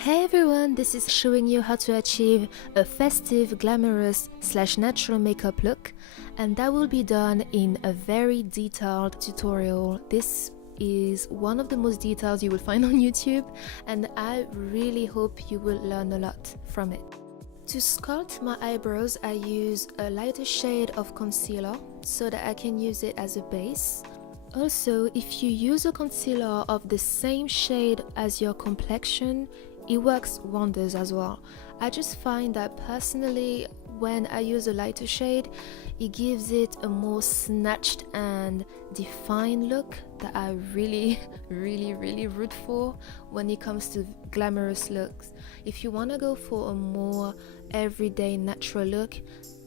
Hey everyone, this is showing you how to achieve a festive, glamorous / natural makeup look, and that will be done in a very detailed tutorial. This is one of the most details you will find on YouTube, and I really hope you will learn a lot from it. To sculpt my eyebrows, I use a lighter shade of concealer so that I can use it as a base. Also, if you use a concealer of the same shade as your complexion, it works wonders as well. I just find that personally, when I use a lighter shade, it gives it a more snatched and defined look that I really root for when it comes to glamorous looks. If you want to go for a more everyday natural look,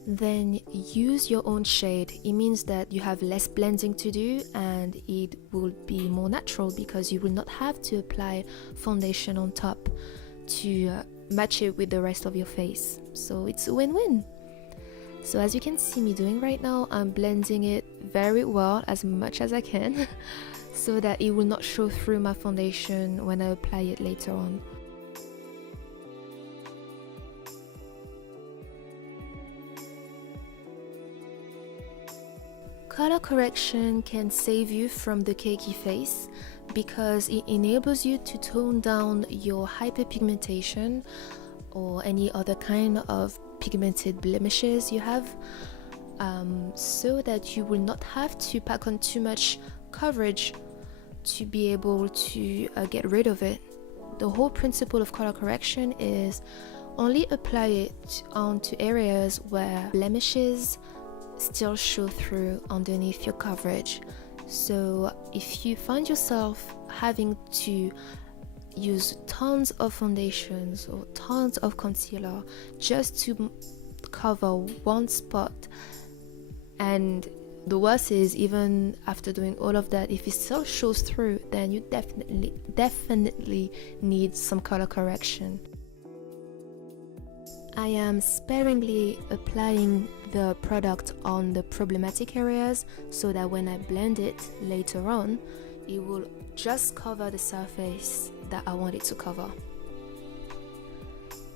then use your own shade. It means that you have less blending to do and it will be more natural because you will not have to apply foundation on top to match it with the rest of your face. So it's a win-win. So as you can see me doing right now, I'm blending it very well, as much as I can so that it will not show through my foundation when I apply it later on. Color correction can save you from the cakey face because it enables you to tone down your hyperpigmentation or any other kind of pigmented blemishes you have, so that you will not have to pack on too much coverage to be able to get rid of it. The whole principle of color correction is only apply it onto areas where blemishes still show through underneath your coverage. So if you find yourself having to use tons of foundations or tons of concealer just to cover one spot, and the worst is, even after doing all of that, if it still shows through, then you definitely need some color correction. I am sparingly applying the product on the problematic areas so that when I blend it later on, it will just cover the surface that I want it to cover.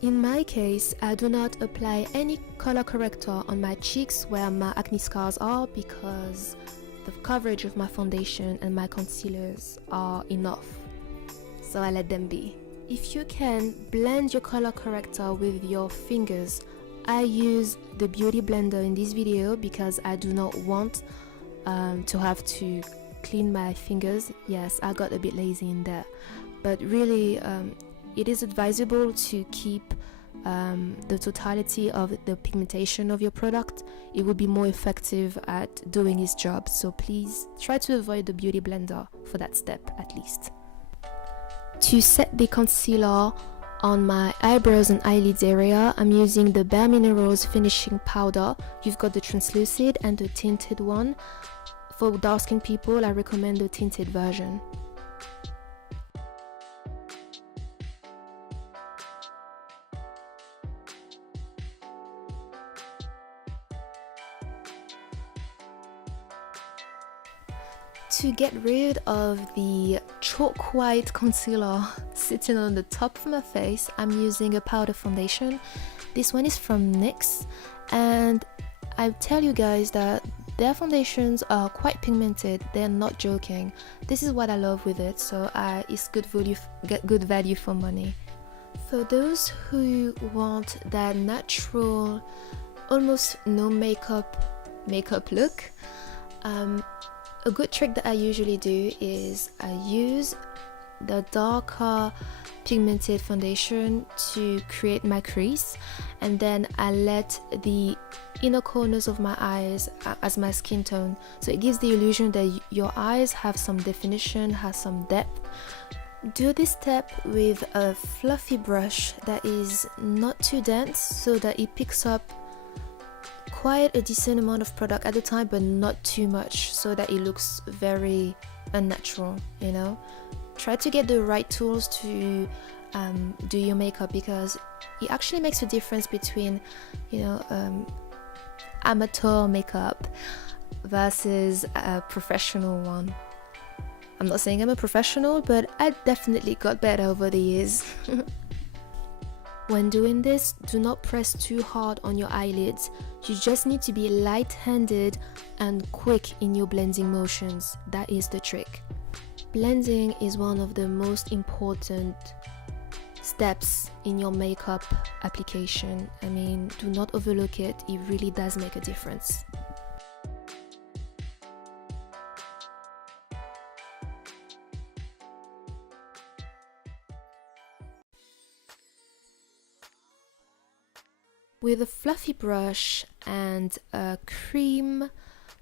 In my case, I do not apply any color corrector on my cheeks where my acne scars are because the coverage of my foundation and my concealers are enough, so I let them be. If you can, blend your color corrector with your fingers. I use the beauty blender in this video because I do not want to have to clean my fingers. Yes, I got a bit lazy in there, but really it is advisable to keep the totality of the pigmentation of your product. It will be more effective at doing its job, so please try to avoid the beauty blender for that step at least. To set the concealer on my eyebrows and eyelids area, I'm using the Bare Minerals finishing powder. You've got the translucid and the tinted one. For dark skin people, I recommend the tinted version. To get rid of the chalk white concealer sitting on the top of my face, I'm using a powder foundation. This one is from NYX, and I tell you guys that their foundations are quite pigmented. They're not joking. This is what I love with it, so it's good value for money. For those who want that natural, almost no makeup look, a good trick that I usually do is I use the darker pigmented foundation to create my crease, and then I let the inner corners of my eyes as my skin tone, so it gives the illusion that your eyes have some definition, has some depth. Do this step with a fluffy brush that is not too dense so that it picks up quite a decent amount of product at a time, but not too much so that it looks very unnatural, you know. Try to get the right tools to do your makeup, because it actually makes a difference between, you know, amateur makeup versus a professional one. I'm not saying I'm a professional, but I definitely got better over the years. When doing this, do not press too hard on your eyelids. You just need to be light-handed and quick in your blending motions. That is the trick. Blending is one of the most important steps in your makeup application. I mean, do not overlook it. It really does make a difference. With a fluffy brush and a cream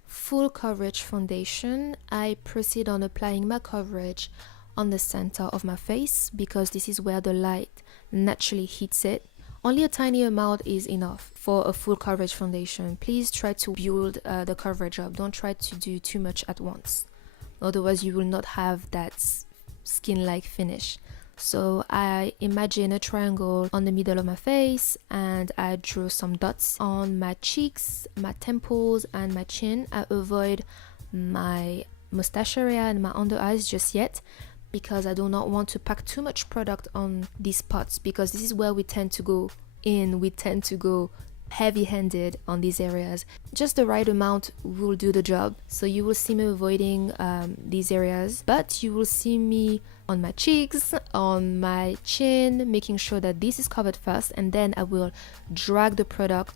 full coverage foundation, I proceed on applying my coverage on the center of my face because this is where the light naturally hits it. Only a tiny amount is enough for a full coverage foundation. Please try to build the coverage up. Don't try to do too much at once. Otherwise, you will not have that skin-like finish. So I imagine a triangle on the middle of my face and I drew some dots on my cheeks, my temples and my chin. I avoid my mustache area and my under eyes just yet because I do not want to pack too much product on these spots, because this is where we tend to go heavy-handed on these areas. Just the right amount will do the job. So you will see me avoiding these areas, but you will see me on my cheeks, on my chin, making sure that this is covered first, and then I will drag the product,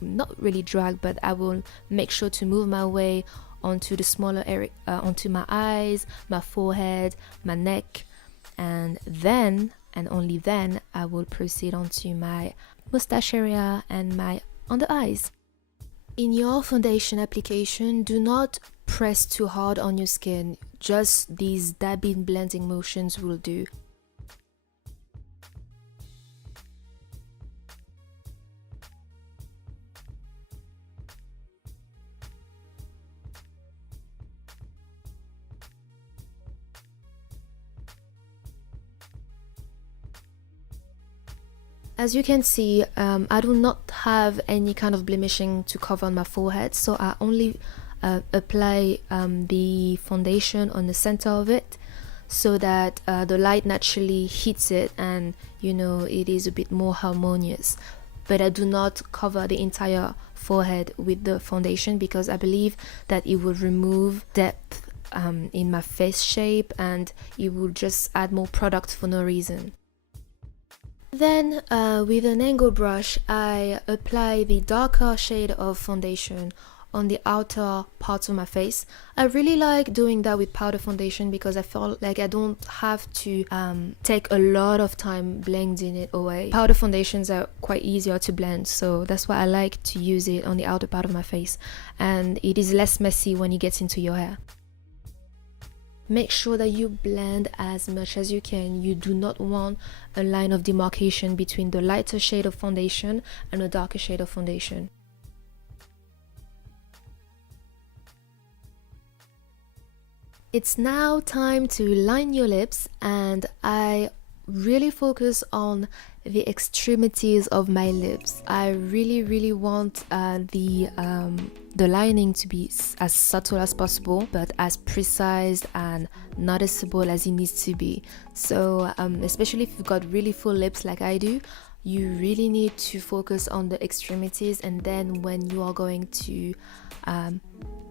not really drag, but I will make sure to move my way onto the smaller area, onto my eyes, my forehead, my neck, and then and only then I will proceed onto my mustache area and my under eyes. In your foundation application, do not press too hard on your skin. Just these dabbing blending motions will do. As you can see, I do not have any kind of blemishing to cover on my forehead, so I only apply the foundation on the center of it so that the light naturally hits it and it is a bit more harmonious. But I do not cover the entire forehead with the foundation because I believe that it will remove depth in my face shape and it will just add more product for no reason. Then with an angle brush, I apply the darker shade of foundation on the outer parts of my face. I really like doing that with powder foundation because I feel like I don't have to take a lot of time blending it away. Powder foundations are quite easier to blend, so that's why I like to use it on the outer part of my face, and it is less messy when it gets into your hair. Make sure that you blend as much as you can. You do not want a line of demarcation between the lighter shade of foundation and a darker shade of foundation. It's now time to line your lips, and I really focus on the extremities of my lips. I really want the lining to be as subtle as possible, but as precise and noticeable as it needs to be. So especially if you've got really full lips like I do, you really need to focus on the extremities, and then when you are going to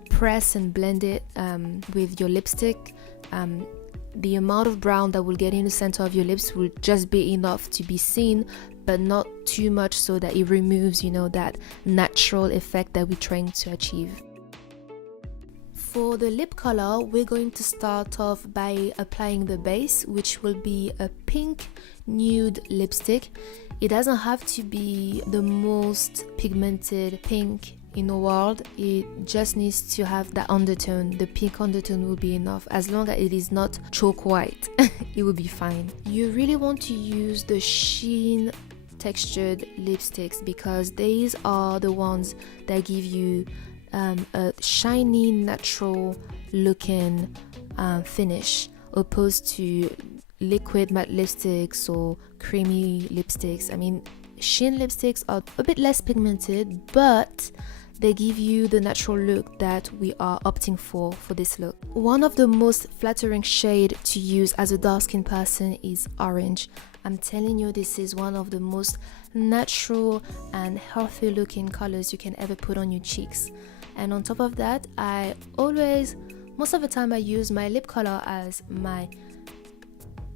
press and blend it with your lipstick, the amount of brown that will get in the center of your lips will just be enough to be seen, but not too much so that it removes, that natural effect that we're trying to achieve. For the lip color, we're going to start off by applying the base, which will be a pink nude lipstick. It doesn't have to be the most pigmented pink in the world. It just needs to have that undertone. The pink undertone will be enough. As long as it is not chalk white, it will be fine. You really want to use the sheen textured lipsticks because these are the ones that give you a shiny, natural looking finish, opposed to liquid matte lipsticks or creamy lipsticks. I mean, sheen lipsticks are a bit less pigmented, but they give you the natural look that we are opting for this look. One of the most flattering shade to use as a dark skin person is orange. I'm telling you, this is one of the most natural and healthy looking colors you can ever put on your cheeks. And on top of that, most of the time I use my lip color as my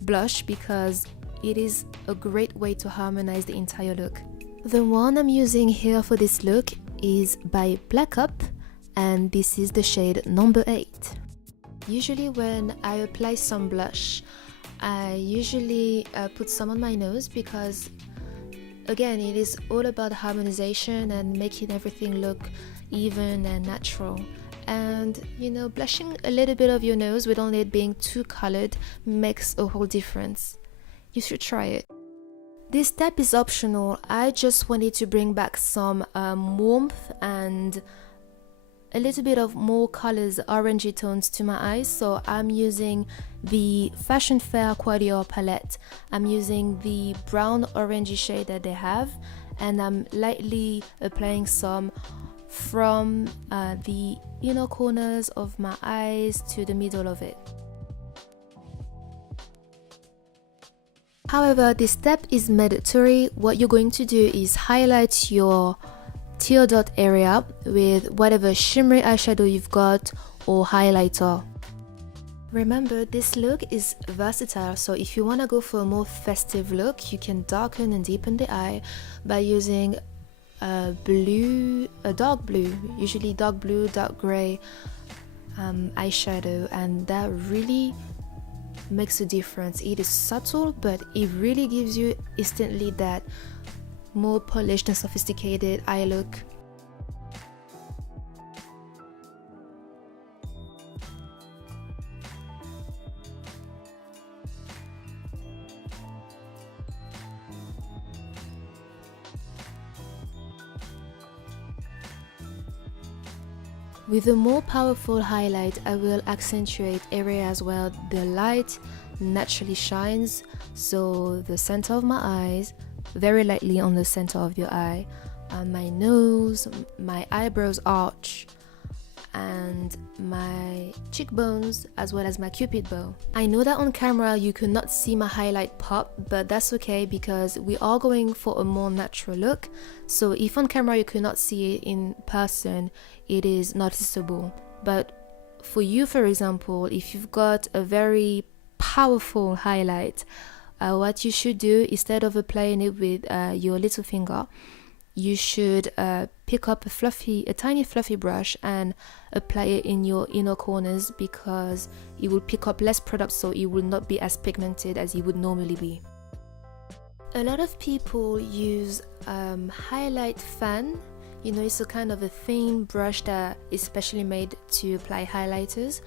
blush because it is a great way to harmonize the entire look. The one I'm using here for this look is by Black Up, and this is the shade number 8. Usually when I apply some blush, I usually put some on my nose because, again, it is all about harmonization and making everything look even and natural. And blushing a little bit of your nose without it being too colored makes a whole difference. You should try it. This step is optional. I just wanted to bring back some warmth and a little bit of more colors, orangey tones to my eyes. So I'm using the Fashion Fair Quadrior palette. I'm using the brown orangey shade that they have, and I'm lightly applying some from the inner corners of my eyes to the middle of it. However, this step is mandatory. What you're going to do is highlight your tear dot area with whatever shimmery eyeshadow you've got or highlighter. Remember, this look is versatile, so if you want to go for a more festive look, you can darken and deepen the eye by using a dark blue, usually dark blue, dark gray eyeshadow, and that really makes a difference. It is subtle, but it really gives you instantly that more polished and sophisticated eye look. With a more powerful highlight, I will accentuate areas where the light naturally shines, so the center of my eyes, very lightly on the center of your eye, my nose, my eyebrows arch, and my cheekbones, as well as my cupid bow. I know that on camera you could not see my highlight pop, but that's okay because we are going for a more natural look. So if on camera you could not see it in person, it is noticeable. But for you, for example, if you've got a very powerful highlight, what you should do, instead of applying it with your little finger, you should pick up a tiny fluffy brush and apply it in your inner corners, because it will pick up less product, so it will not be as pigmented as it would normally be. A lot of people use highlight fan. It's a kind of a thin brush that is specially made to apply highlighters.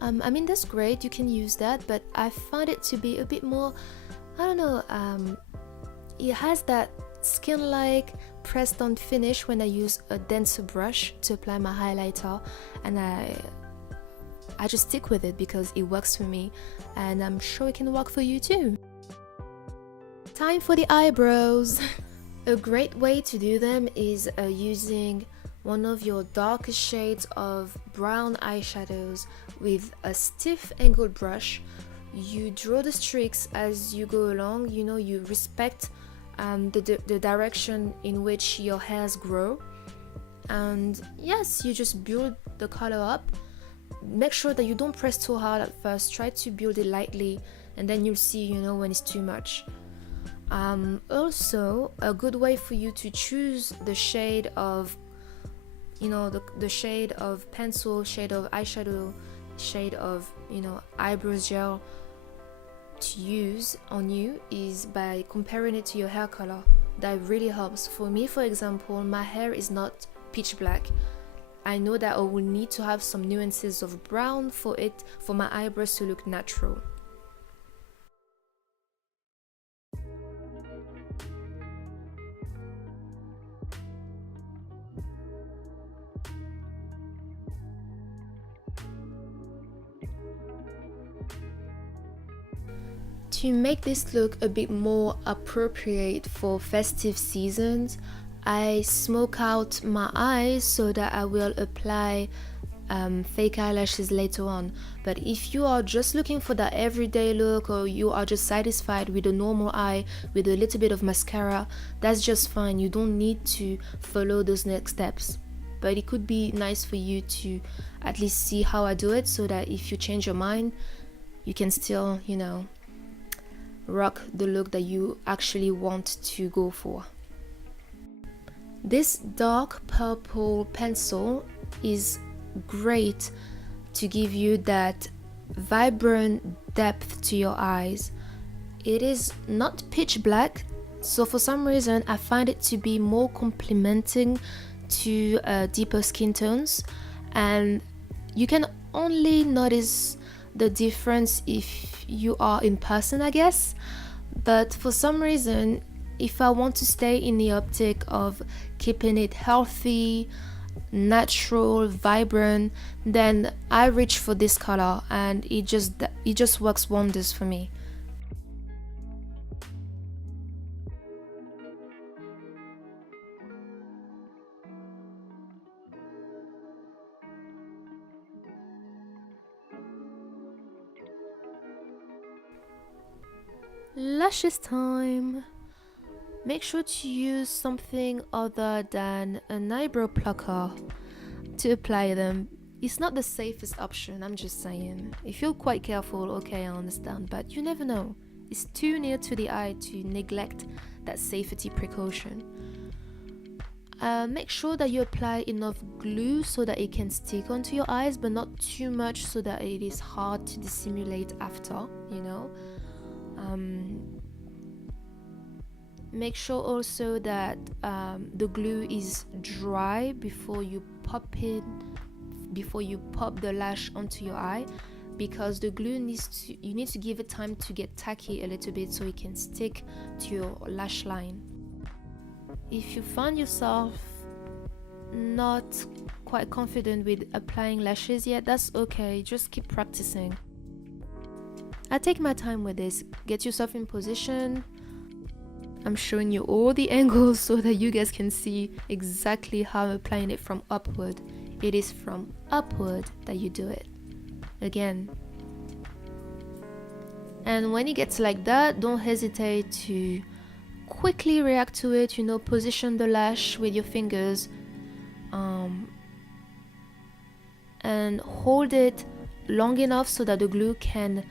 I mean, that's great, you can use that, but I find it to be a bit more, I don't know, it has that skin-like pressed on finish when I use a denser brush to apply my highlighter, and I just stick with it because it works for me, and I'm sure it can work for you too. Time for the eyebrows. A great way to do them is using one of your darkest shades of brown eyeshadows with a stiff angled brush. You draw the streaks as you go along, you respect the direction in which your hairs grow, and yes, you just build the color up. Make sure that you don't press too hard at first, try to build it lightly, and then you'll see when it's too much. Also, a good way for you to choose the shade of the shade of pencil, shade of eyeshadow, shade of eyebrows gel to use on you is by comparing it to your hair color. That really helps. For me, for example, my hair is not pitch black. I know that I will need to have some nuances of brown for my eyebrows to look natural. To make this look a bit more appropriate for festive seasons, I smoke out my eyes so that I will apply fake eyelashes later on. But if you are just looking for that everyday look, or you are just satisfied with a normal eye with a little bit of mascara, that's just fine. You don't need to follow those next steps. But it could be nice for you to at least see how I do it, so that if you change your mind, you can still, rock the look that you actually want to go for. This dark purple pencil is great to give you that vibrant depth to your eyes. It is not pitch black, so for some reason I find it to be more complementing to deeper skin tones, and you can only notice the difference if you are in person, I guess. But for some reason, if I want to stay in the optic of keeping it healthy, natural, vibrant, then I reach for this color, and it just works wonders for me. Lashes time. Make sure to use something other than an eyebrow plucker to apply them. It's not the safest option, I'm just saying. If you're quite careful, okay, I understand, but you never know. It's too near to the eye to neglect that safety precaution. Make sure that you apply enough glue so that it can stick onto your eyes, but not too much so that it is hard to dissimulate after, Make sure also that the glue is dry before you pop the lash onto your eye, because the glue you need to give it time to get tacky a little bit so it can stick to your lash line. If you find yourself not quite confident with applying lashes yet, that's okay, just keep practicing. I take my time with this. Get yourself in position. I'm showing you all the angles so that you guys can see exactly how I'm applying it from upward. It is from upward that you do it. Again. And when it gets like that, don't hesitate to quickly react to it. Position the lash with your fingers and hold it long enough so that the glue can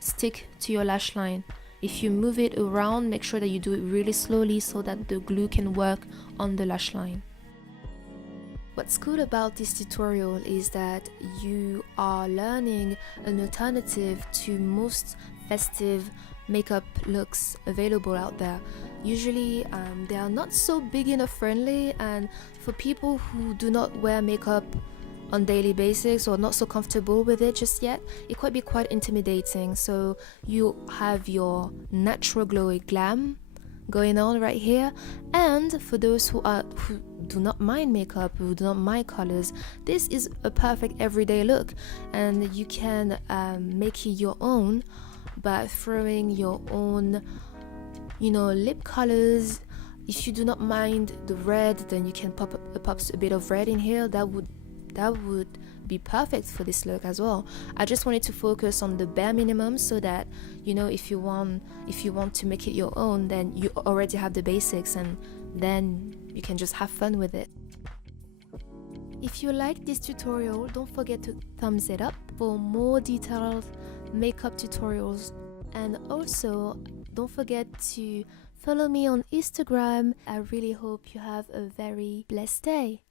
stick to your lash line. If you move it around, make sure that you do it really slowly so that the glue can work on the lash line. What's cool about this tutorial is that you are learning an alternative to most festive makeup looks available out there. Usually they are not so beginner friendly, and for people who do not wear makeup on daily basis or not so comfortable with it just yet, it could be quite intimidating. So you have your natural glowy glam going on right here, and for those who do not mind makeup, who do not mind colors, this is a perfect everyday look, and you can make it your own by throwing your own lip colors. If you do not mind the red, then you can pop a bit of red in here. That would be perfect for this look as well. I just wanted to focus on the bare minimum so that if you want to make it your own, then you already have the basics, and then you can just have fun with it. If you like this tutorial, don't forget to thumbs it up for more detailed makeup tutorials, and also don't forget to follow me on Instagram. I really hope you have a very blessed day.